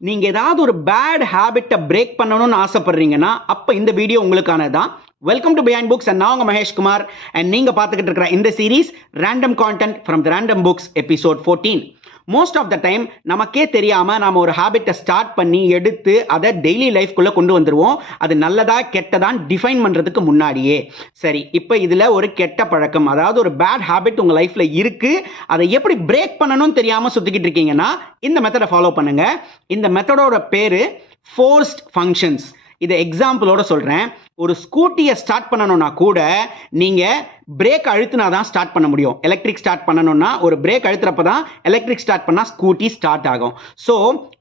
நீங்க ஏதாவது ஒரு பேட் ஹேபிட்டை பிரேக் பண்ணணும்னு ஆசைப்படுறீங்கன்னா அப்ப இந்த வீடியோ உங்களுக்கானதான். Welcome to behind books and நான் உங்க மகேஷ்குமார் அண்ட் நீங்க பார்த்துக்கிட்டு இருக்கிற இந்த series random content from the random books episode 14. Most of the time நமக்கே தெரியாம நாம ஒரு ஹேபிட்டை ஸ்டார்ட் பண்ணி எடுத்து அதை டெய்லி லைஃப்குள்ள கொண்டு வந்துருவோம். அது நல்லதா கெட்டதான் டிஃபைன் பண்றதுக்கு முன்னாடியே. சரி, இப்போ இதுல ஒரு கெட்ட பழக்கம், அதாவது ஒரு பேட் ஹேபிட் உங்க லைஃப்ல இருக்கு, அதை எப்படி பிரேக் பண்ணணும்னு தெரியாம சுத்திக்கிட்டு இருக்கீங்கன்னா இந்த மெத்தடை ஃபாலோ பண்ணுங்க. இந்த மெத்தடோட பேரு ஃபோர்ஸ்ட் ஃபங்க்ஷன்ஸ். இதை எக்ஸாம்பிளோட சொல்றேன். ஒரு ஸ்கூட்டியை ஸ்டார்ட் பண்ணணும்னா கூட நீங்க பிரேக் அழுத்தினா தான் ஸ்டார்ட் பண்ண முடியும். எலக்ட்ரிக் ஸ்டார்ட் பண்ணணும்னா ஒரு பிரேக் அழுத்துறப்ப தான் எலக்ட்ரிக் ஸ்டார்ட் பண்ணா ஸ்கூட்டி ஸ்டார்ட் ஆகும். ஸோ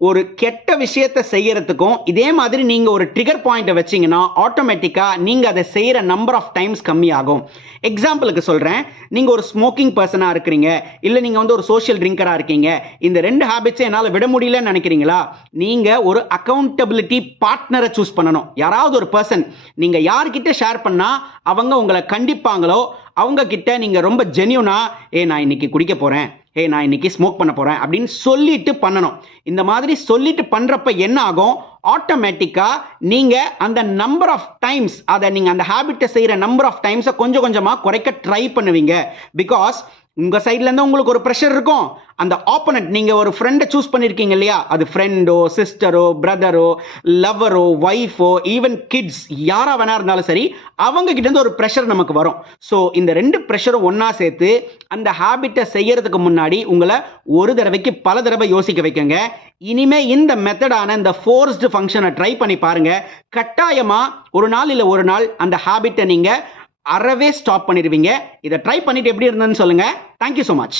ஒரு கெட்ட விஷயத்தை செய்யறதுக்கும் இதே மாதிரி நீங்க ஒரு ட்ரிகர் பாயிண்ட்டை வச்சீங்கன்னா ஆட்டோமேட்டிக்கா நீங்க அதை செய்யற நம்பர் ஆஃப் டைம்ஸ் கம்மியாகும். எக்ஸாம்பிளுக்கு சொல்றேன், நீங்க ஒரு ஸ்மோக்கிங் பர்சனா இருக்கிறீங்க, இல்ல நீங்க வந்து ஒரு சோஷியல் ட்ரிங்கரா இருக்கீங்க. இந்த ரெண்டு ஹேபிட்ஸை என்னால் விட முடியலன்னு நினைக்கிறீங்களா? நீங்க ஒரு அக்கௌண்டபிலிட்டி பார்ட்னரை சூஸ் பண்ணணும். யாராவது ஒரு பர்சன் நீங்க யார்கிட்ட ஷேர் பண்ணா அவங்க உங்களை கண்டிப்பாங்களோ அவங்க கிட்ட நீங்க ரொம்ப ஜென்யூனா, நான் இன்னைக்கு குடிக்க போறேன், நான் இன்னைக்கு ஸ்மோக் பண்ண போறேன் அப்படின்னு சொல்லிட்டு பண்ணணும். இந்த மாதிரி சொல்லிட்டு பண்றப்ப என்ன ஆகும், ஆட்டோமேட்டிக்கா நீங்க அந்த நம்பர் ஆஃப் டைம்ஸ், அதை நீங்க அந்த ஹேபிட்டை செய்யற நம்பர் ஆஃப் டைம்ஸை கொஞ்சம் கொஞ்சமா குறைக்க ட்ரை பண்ணுவீங்க. பிகாஸ் உங்க சைட்ல இருந்து உங்களுக்கு ஒரு ப்ரெஷர் இருக்கும். அந்த ஆப்போனன்ட், நீங்க ஒரு ஃப்ரெண்டை சூஸ் பண்ணிருக்கீங்க இல்லையா, அது ஃப்ரெண்டோ சிஸ்டரோ பிரதரோ லவ்வரோ ஒய்ஃபோ ஈவன் கிட்ஸ் யாரா வேணா இருந்தாலும் சரி, அவங்க கிட்ட இருந்து ஒரு ப்ரெஷர் நமக்கு வரும். ஸோ இந்த ரெண்டு ப்ரெஷரும் ஒன்னா சேர்த்து அந்த ஹேபிட்டை செய்யறதுக்கு முன்னாடி உங்களை ஒரு தடவைக்கு பல தடவை யோசிக்க வைக்கங்க. இனிமே இந்த மெத்தடான இந்த ஃபோர்ஸ்டு ஃபங்க்ஷனை ட்ரை பண்ணி பாருங்க. கட்டாயமா ஒரு நாள் இல்லை ஒரு நாள் அந்த ஹேபிட்டை நீங்க அறவே ஸ்டாப் பண்ணிடுவீங்க. இதை ட்ரை பண்ணிட்டு எப்படி இருந்ததுன்னு சொல்லுங்க. Thank you so much.